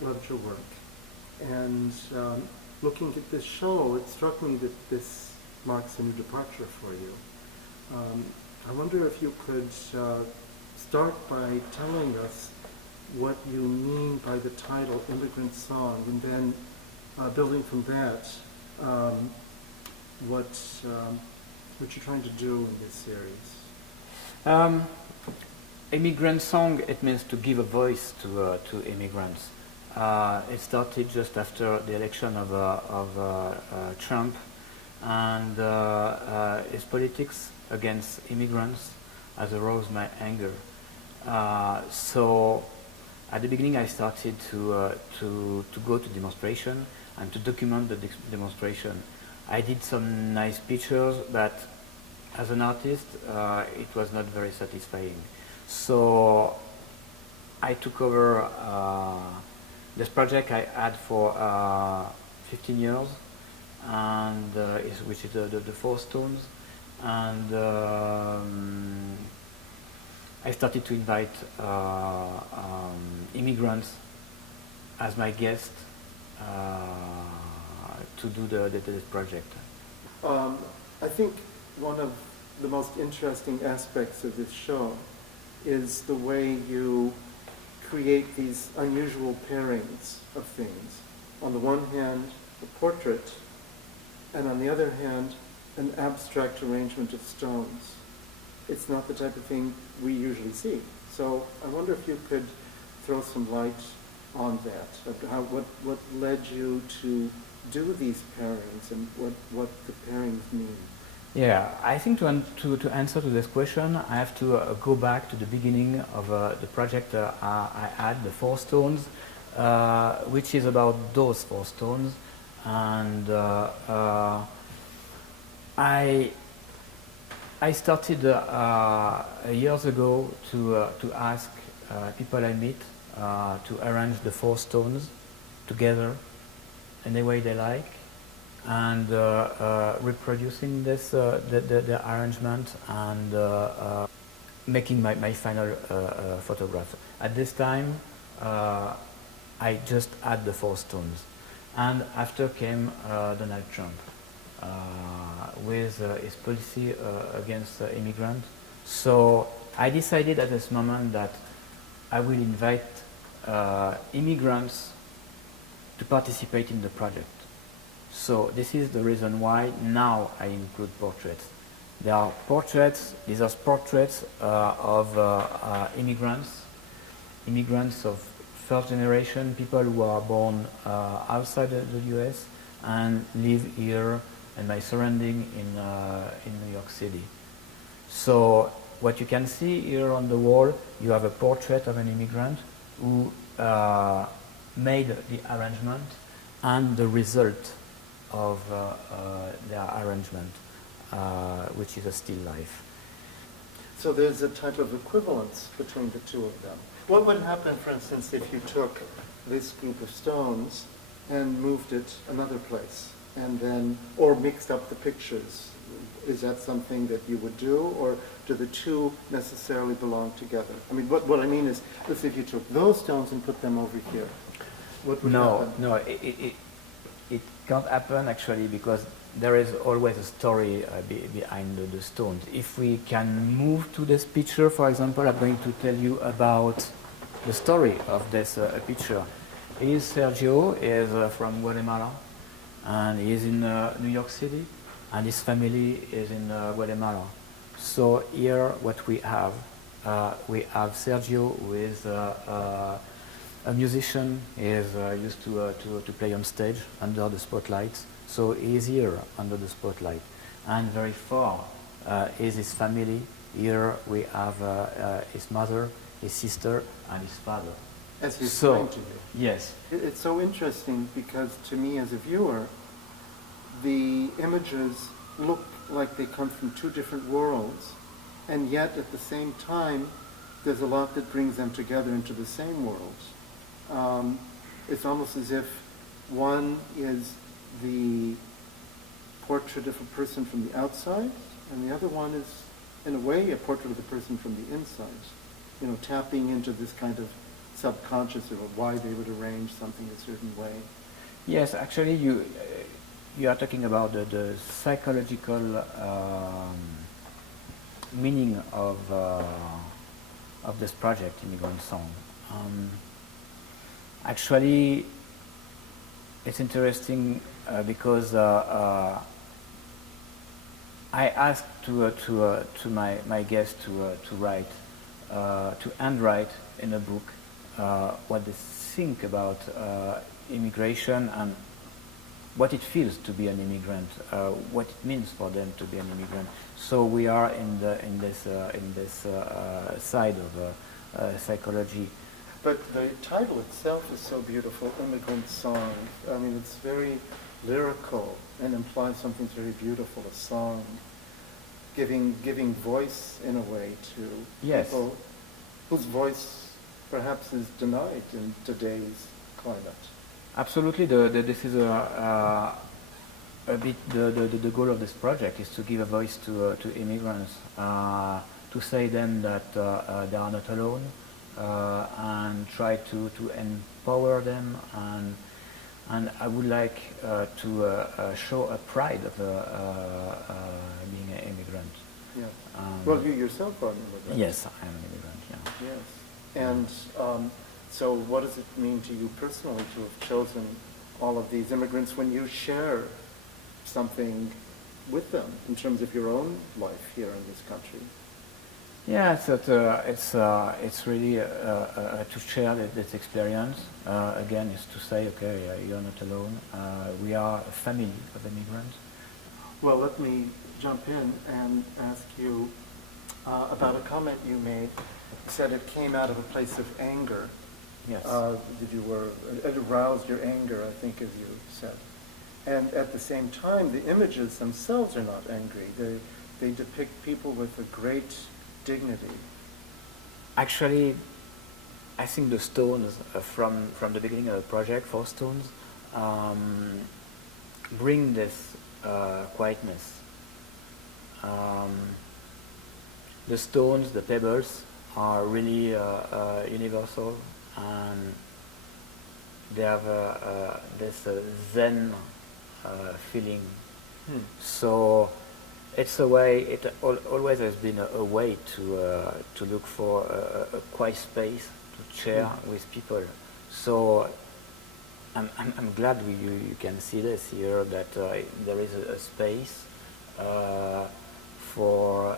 loved your work. And looking at this show, it struck me that this marks a new departure for you. I wonder if you could start by telling us what you mean by the title Immigrant Song, and then building from that, what you're trying to do in this series. Immigrant Song, it means to give a voice to immigrants. It started just after the election of Trump, and his politics against immigrants has aroused my anger. So at the beginning I started to go to demonstration and to document the demonstration. I did some nice pictures, but as an artist it was not very satisfying. So I took over this project I had for 15 years, and which is the Four Stones, and I started to invite immigrants as my guest to do this project. I think one of the most interesting aspects of this show is the way you create these unusual pairings of things. On the one hand, a portrait, and on the other hand, an abstract arrangement of stones. It's not the type of thing we usually see. So I wonder if you could throw some light on that, what led you to do these pairings and what the pairings mean. Yeah, I think to answer to this question, I have to go back to the beginning of the project I had, the Four Stones, which is about those four stones. And I started years ago to ask people I meet to arrange the four stones together any way they like, and reproducing this the arrangement and making my final photograph. At this time I just had the four stones, and after came Donald Trump with his policy against immigrants. So I decided at this moment that I will invite immigrants to participate in the project. So this is the reason why now I include portraits. There are portraits, these are portraits of immigrants of first generation, people who are born outside the US and live here in my surrounding in New York City. So what you can see here on the wall, you have a portrait of an immigrant who made the arrangement and the result of their arrangement, which is a still life. So there's a type of equivalence between the two of them. What would happen, for instance, if you took this group of stones and moved it another place, and then, or mixed up the pictures? Is that something that you would do, or do the two necessarily belong together? I mean, what I mean is, let's say if you took those stones and put them over here, what would happen? No, it can't happen actually, because there is always a story behind the stones. If we can move to this picture, for example, I'm going to tell you about the story of this picture. Sergio is from Guatemala, and he is in New York City, and his family is in Guatemala. So here what we have Sergio, who is a musician. He is used to play on stage under the spotlights. So he is here under the spotlight. And very far is his family. Here we have his mother, his sister, and his father. As he's explained to you. Yes. It's so interesting because to me as a viewer, the images look like they come from two different worlds, and yet at the same time there's a lot that brings them together into the same world. It's almost as if one is the portrait of a person from the outside, and the other one is, in a way, a portrait of the person from the inside. You know, tapping into this kind of subconscious of why they would arrange something a certain way. Yes, actually, you are talking about the psychological meaning of this project, Immigrant Song. Actually, it's interesting because I asked to my guests to write, to handwrite in a book what they think about immigration and what it feels to be an immigrant, what it means for them to be an immigrant. So we are in this side of psychology. But the title itself is so beautiful, Immigrant Song. I mean, it's very lyrical and implies something very beautiful, a song, giving voice in a way to people whose voice perhaps is denied in today's climate. Absolutely, this is a bit the goal of this project is to give a voice to immigrants, to say them that they are not alone, and try to empower them, and I would like to show a pride of being an immigrant. Yeah. Well, you yourself are an immigrant. Yes, I am an immigrant. Yeah. Yes. And so what does it mean to you personally to have chosen all of these immigrants when you share something with them in terms of your own life here in this country? Yeah, it's really to share this experience. Again, is to say, okay, you're not alone. We are a family of immigrants. Well, let me jump in and ask you about a comment you made. You said it came out of a place of anger. Yes. It aroused your anger, I think, as you said. And at the same time, the images themselves are not angry. They depict people with a great dignity. Actually, I think the stones from the beginning of the project, 4 stones, bring this quietness. The stones, the pebbles, are really universal, and they have this Zen feeling. So it's a way. It always has been a way to look for a quiet space to share with people. So I'm glad you can see this here, that there is a space for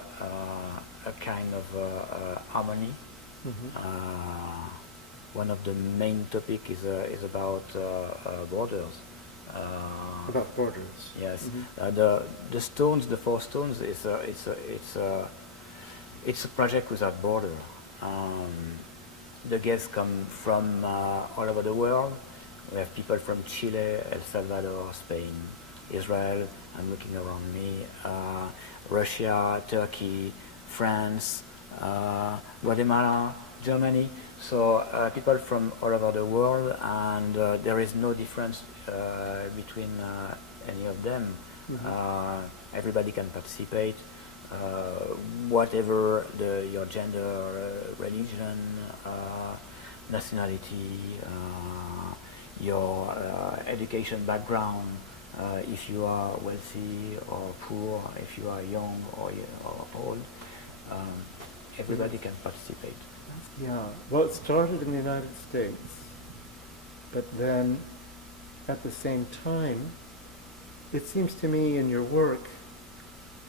a kind of harmony. One of the main topic is about borders. About borders. Yes, the stones, the 4 stones, it's a project without border. The guests come from all over the world. We have people from Chile, El Salvador, Spain, Israel. I'm looking around me. Russia, Turkey, France, Guatemala, Germany. So people from all over the world, and there is no difference between any of them. Everybody can participate, whatever your gender, religion, nationality, your education background, if you are wealthy or poor, if you are young or old, everybody can participate. Yeah, well, it started in the United States, but then at the same time, it seems to me in your work,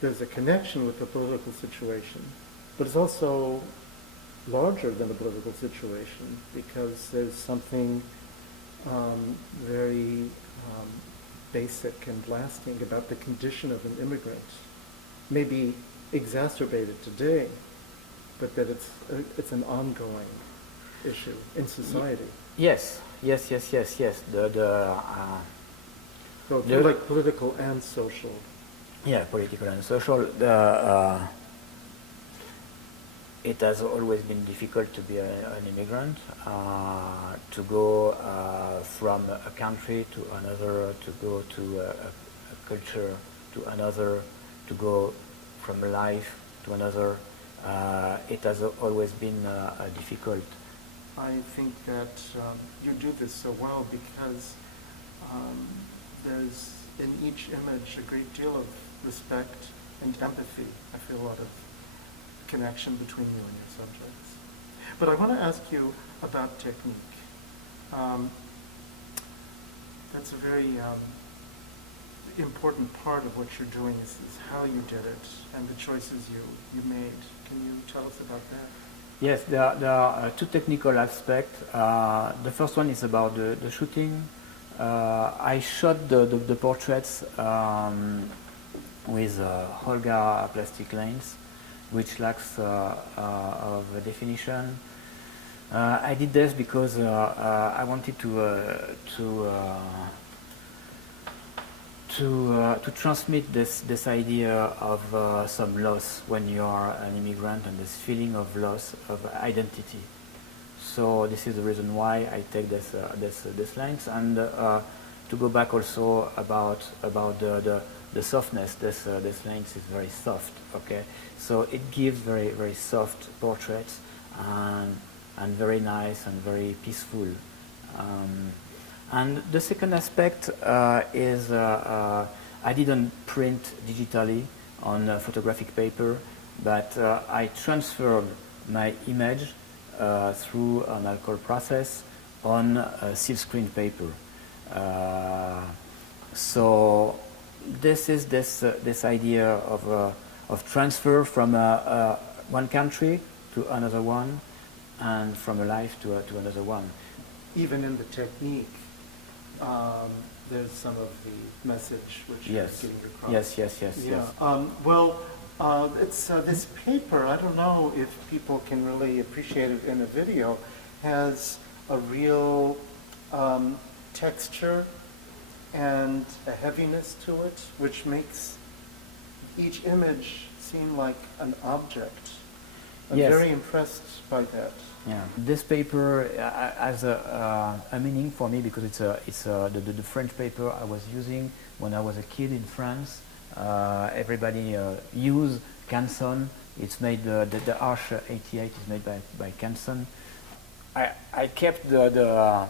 there's a connection with the political situation, but it's also larger than the political situation, because there's something very basic and lasting about the condition of an immigrant, maybe exacerbated today, but that it's an ongoing issue in society. Yes. So like political and social. Yeah, political and social. It has always been difficult to be an immigrant, to go from a country to another, to go to a culture to another, to go from a life to another. It has always been difficult. I think that you do this so well because there's in each image a great deal of respect and empathy. I feel a lot of connection between you and your subjects. But I want to ask you about technique. That's a very important part of what you're doing is how you did it and the choices you made. Can you tell us about that? Yes, there are two technical aspects. The first one is about the shooting. I shot the portraits with Holga plastic lens, which lacks of definition. I did this because I wanted to transmit this idea of some loss when you are an immigrant and this feeling of loss of identity. So this is the reason why I take this lens, and to go back also about the softness. This lens is very soft. Okay, so it gives very soft portraits and very nice and very peaceful. And the second aspect is I didn't print digitally on photographic paper, but I transferred my image through an alcohol process on silkscreen paper. So this is this idea of transfer from one country to another one, and from a life to another one. Even in the technique, there's some of the message which Yes. you're getting across. Yes. Well, it's this paper, I don't know if people can really appreciate it in a video, has a real texture and a heaviness to it, which makes each image seem like an object. I'm Yes. very impressed by that. Yeah, this paper has a meaning for me because it's the French paper I was using when I was a kid in France. Everybody use Canson. It's made the Arch 88 is made by Canson. I kept the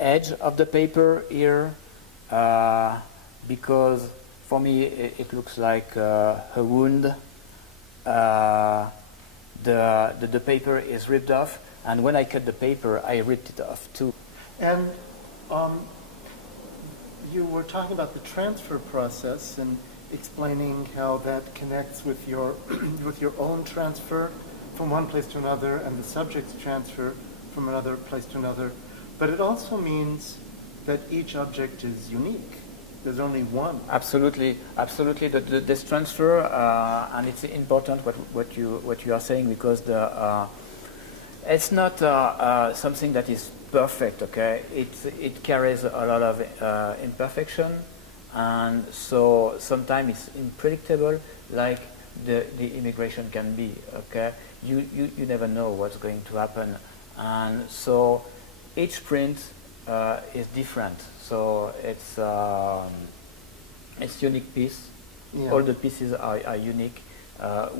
edge of the paper here because for me it looks like a wound. The paper is ripped off, and when I cut the paper, I ripped it off too. And you were talking about the transfer process and explaining how that connects with your with your own transfer from one place to another and the subject's transfer from another place to another. But it also means that each object is unique. There's only one. Absolutely. This transfer, and it's important what you are saying, because it's not something that is perfect. Okay, it carries a lot of imperfection, and so sometimes it's unpredictable, like the immigration can be. Okay, you never know what's going to happen, and so each print is different. So it's unique piece. Yeah. All the pieces are unique.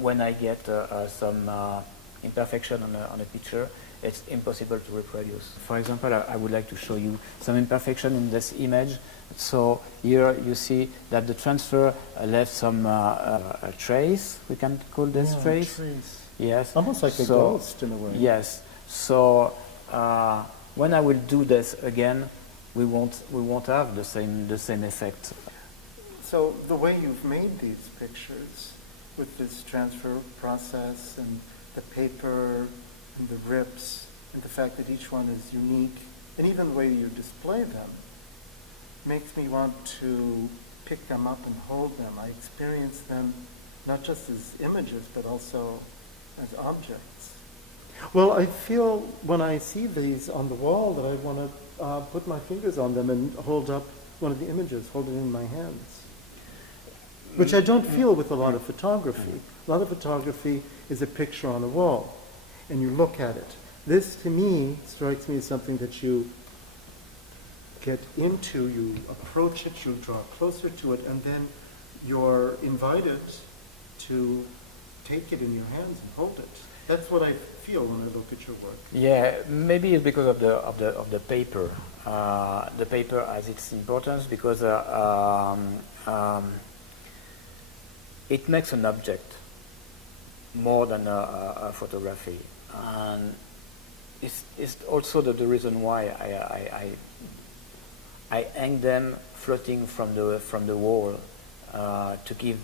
When I get some imperfection on a picture, it's impossible to reproduce. For example, I would like to show you some imperfection in this image. So here you see that the transfer left some a trace. We can call this trace. Yes. Almost like a ghost in a way. Yes. So when I will do this again, we won't have the same effect. So the way you've made these pictures with this transfer process and the paper and the rips and the fact that each one is unique, and even the way you display them, makes me want to pick them up and hold them. I experience them not just as images, but also as objects. Well, I feel when I see these on the wall that I want to put my fingers on them and hold up one of the images, hold it in my hands. Which I don't feel with a lot of photography. A lot of photography is a picture on a wall, and you look at it. This, to me, strikes me as something that you get into, you approach it, you draw closer to it, and then you're invited to take it in your hands and hold it. That's what I feel when I look at your work. Yeah, maybe it's because of the paper. The paper has its importance because it makes an object more than a photography, and it's also the reason why I hang them floating from the wall to give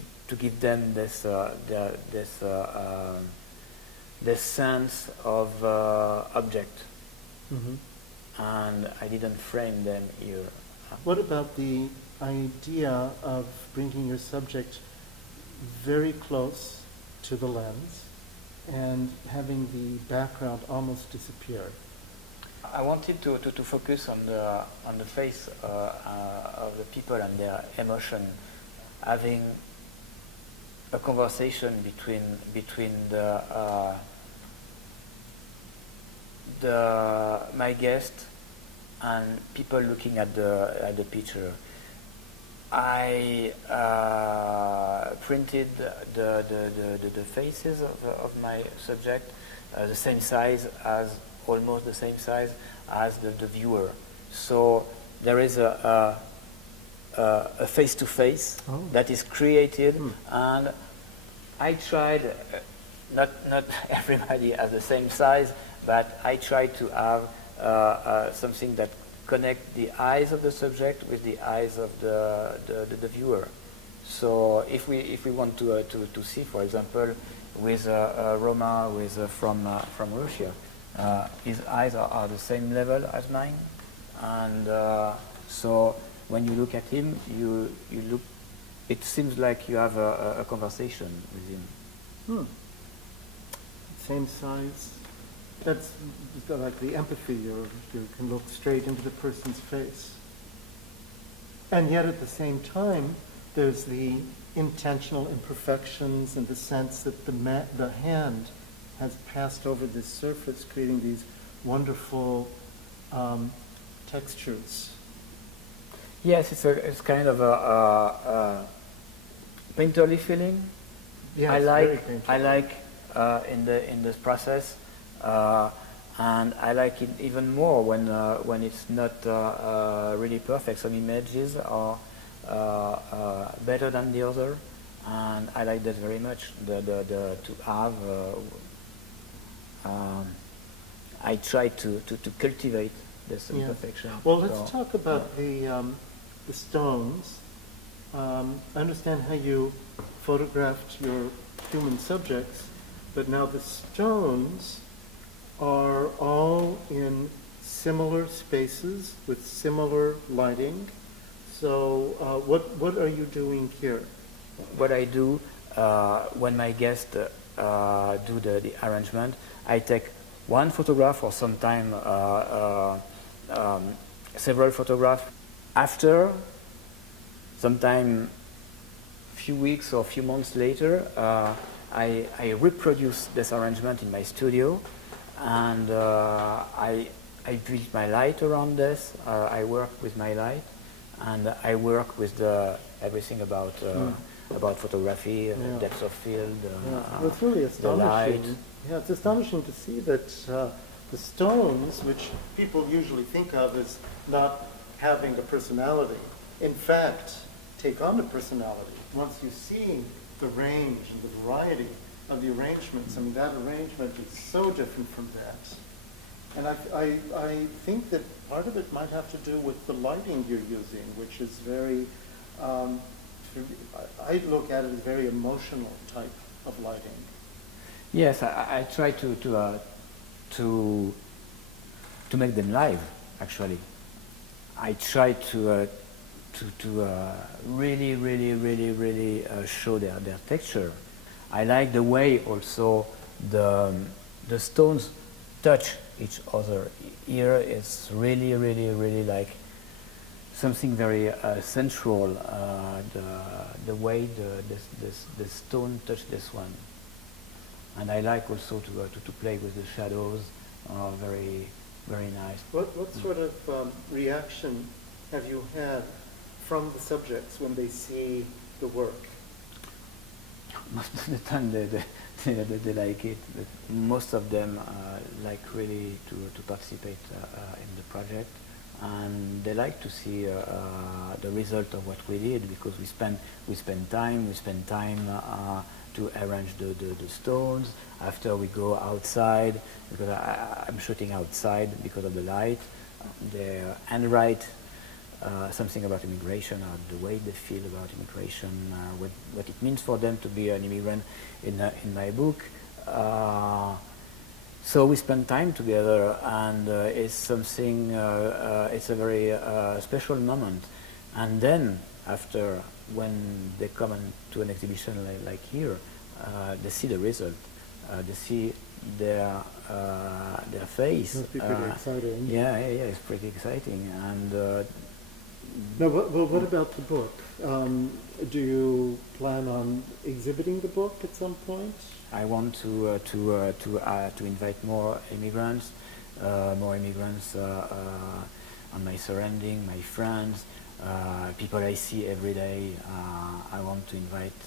them this sense of object, Mm-hmm. and I didn't frame them here. What about the idea of bringing your subject very close to the lens and having the background almost disappear? I wanted to focus on the face of the people and their emotion, having a conversation between my guest and people looking at the picture. I printed the faces of my subject the same size as almost the same size as the viewer. So there is a face-to-face that is created, and I tried, not everybody has the same size, but I tried to have something that connect the eyes of the subject with the eyes of the viewer. So if we want to see, for example, with Roma from Russia, his eyes are the same level as mine, and so when you look at him, you look. It seems like you have a conversation with him. Same size. That's like the empathy. You can look straight into the person's face. And yet at the same time, there's the intentional imperfections and the sense that the hand has passed over this surface, creating these wonderful textures. Yes, it's kind of a painterly feeling. Yes, I like in this process, and I like it even more when it's not really perfect. Some images are better than the other, and I like that very much. To have. I try to cultivate this imperfection. Well, let's talk about the stones. I understand how you photographed your human subjects, but now the stones are all in similar spaces with similar lighting. So what are you doing here? What I do when my guests do the arrangement, I take one photograph or sometimes several photographs. After, sometime few weeks or few months later, I reproduce this arrangement in my studio, and I build my light around this. I work with my light, and I work with everything about photography, depth of field. Well, it's really astonishing. Yeah, it's astonishing to see that the stones, which people usually think of as not having a personality, in fact, take on a personality. Once you see the range and the variety of the arrangements, I mean, that arrangement is so different from that. And I think that part of it might have to do with the lighting you're using, which is very, I look at it as very emotional type of lighting. Yes, I try to make them live. Actually, I try to really show their texture. I like the way also the stones touch each other. Here it's really like something very sensual. The way the stone touch this one, and I like also to play with the shadows. Very nice. What sort of reaction have you had from the subjects when they see the work? Most of the time they like it, but most of them like really to participate in the project, and they like to see the result of what we did, because we spend time to arrange the stones. After we go outside, because I'm shooting outside because of the light, they handwrite something about immigration, or the way they feel about immigration, what it means for them to be an immigrant in my book. So we spend time together, and it's something, it's a very special moment. And then after, when they come to an exhibition like here, they see the result. They see their face. Must be pretty exciting. Yeah, it's pretty exciting. And no, well, what about the book? Do you plan on exhibiting the book at some point? I want to invite more immigrants on my surrounding, my friends, people I see every day. I want to invite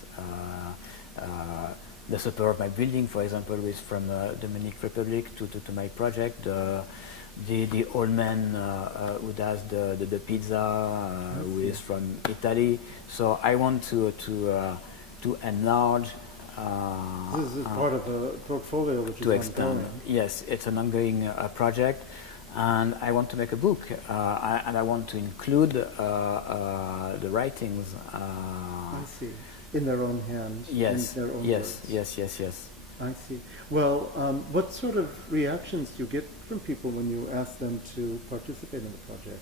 the supper of my building, for example, is from Dominican Republic, to my project. The old man who does the pizza, who is from Italy. So I want to enlarge. This is part of a portfolio which is expand. ongoing. Yes, it's an ongoing project, and I want to make a book, and I want to include the writings. I see. In their own hands. Yes. In their own Yes. words. Yes. I see. Well, what sort of reactions do you get from people when you ask them to participate in the project?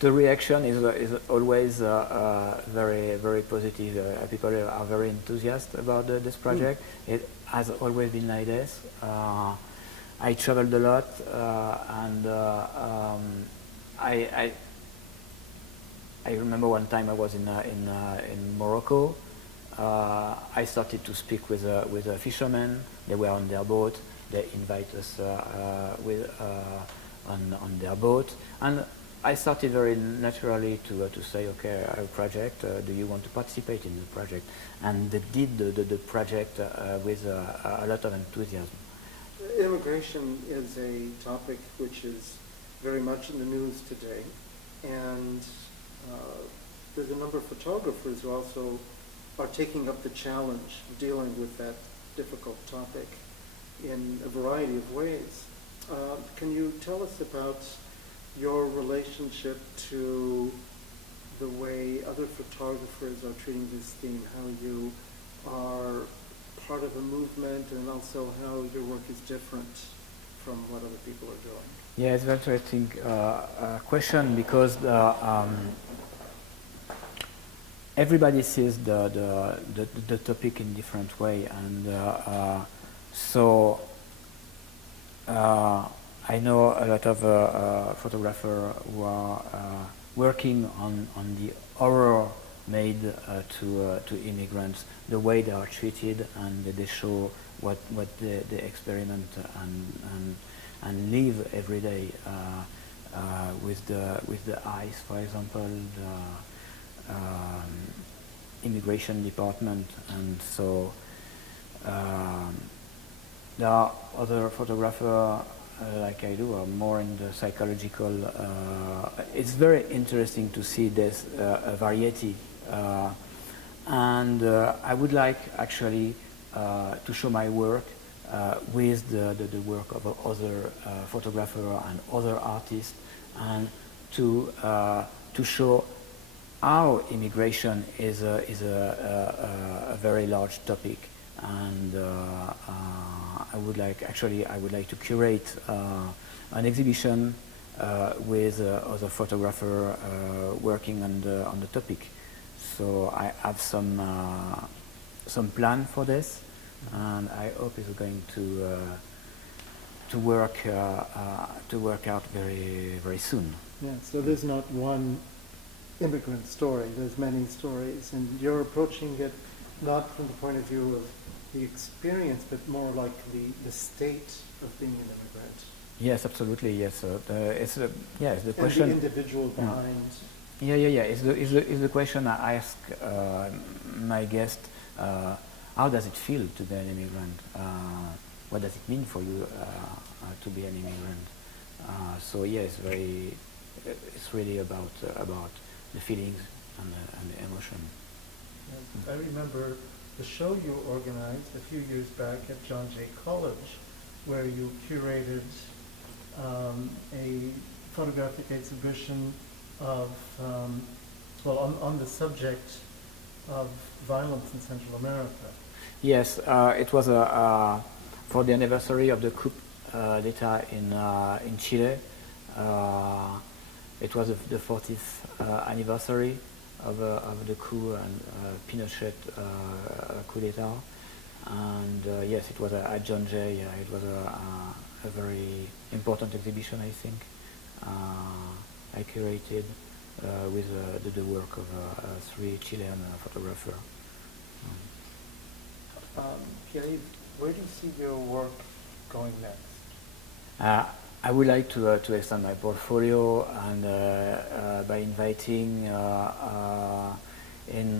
The reaction is always very positive. People are very enthusiastic about this project. It has always been like this. I traveled a lot, and I remember one time I was in Morocco. I started to speak with a fisherman. They were on their boat. They invite us on their boat, and I started very naturally to say, okay, our project, do you want to participate in the project? And they did the project with a lot of enthusiasm. Immigration is a topic which is very much in the news today, and there's a number of photographers who also are taking up the challenge of dealing with that difficult topic in a variety of ways. Can you tell us about your relationship to the way other photographers are treating this theme, how you are part of a movement, and also how your work is different from what other people are doing? Yeah, it's a very interesting question, because everybody sees the topic in different way, and so I know a lot of photographers who are working on the horror made to immigrants, the way they are treated, and they show what they experiment and live every day with the ICE, for example, the immigration department, and so there are other photographers like I do, are more in the psychological. It's very interesting to see this variety, and I would like actually to show my work with the work of other photographers and other artists, and to show how immigration is a very large topic. And I would like to curate an exhibition with other photographer working on the topic. So I have some plan for this, and I hope it's going to work out very soon. Yeah. So there's not one immigrant story. There's many stories, and you're approaching it not from the point of view of the experience, but more like the state of being an immigrant. Yes, absolutely. Yes, it's the and question. the individual behind Yeah. It's the question I ask my guest. How does it feel to be an immigrant? What does it mean for you to be an immigrant? So yeah, it's really about the feelings and the emotion. I remember the show you organized a few years back at John Jay College, where you curated a photographic exhibition of, on the subject of violence in Central America. Yes, it was for the anniversary of the coup d'etat in Chile. It was the 40th anniversary of the coup and Pinochet coup d'etat. And yes, it was at John Jay. It was a very important exhibition, I think. I curated with the work of 3 Chilean photographers. Pierre-Yves, where do you see your work going next? I would like to extend my portfolio and by inviting in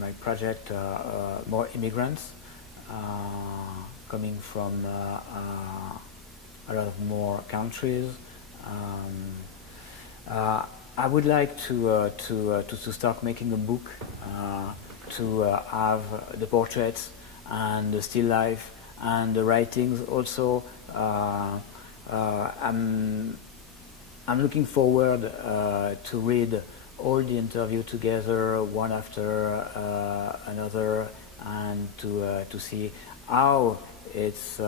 my project more immigrants coming from a lot of more countries. I would like to start making a book to have the portraits and the still life and the writings also. I'm looking forward to read all the interviews together, one after another, and to see how it's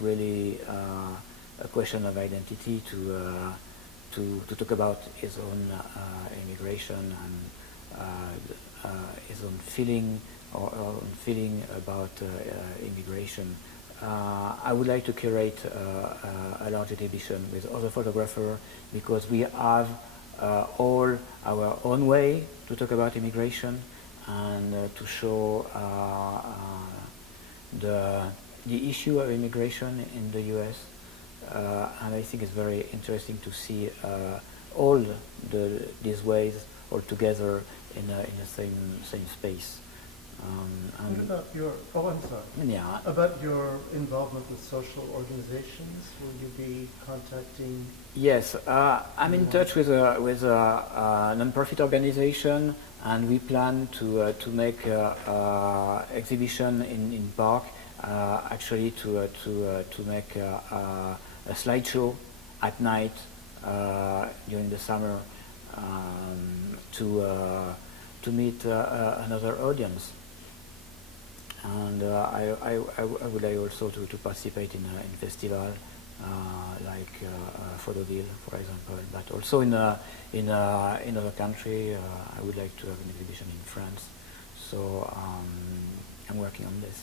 really a question of identity to talk about his own immigration and his own feeling or feeling about immigration. I would like to curate a large exhibition with other photographers because we have all our own way to talk about immigration and to show the issue of immigration in the U.S. And I think it's very interesting to see all these ways all together in the same space. What about your, I'm sorry. Yeah. About your involvement with social organizations, will you be contacting? Yes, I'm in touch with a non-profit organization, and we plan to make a exhibition in park. Actually, to make a slideshow at night during the summer to meet another audience. And I would like also to participate in festival like Photoville, for example, but also in other country. I would like to have an exhibition in France. So I'm working on this.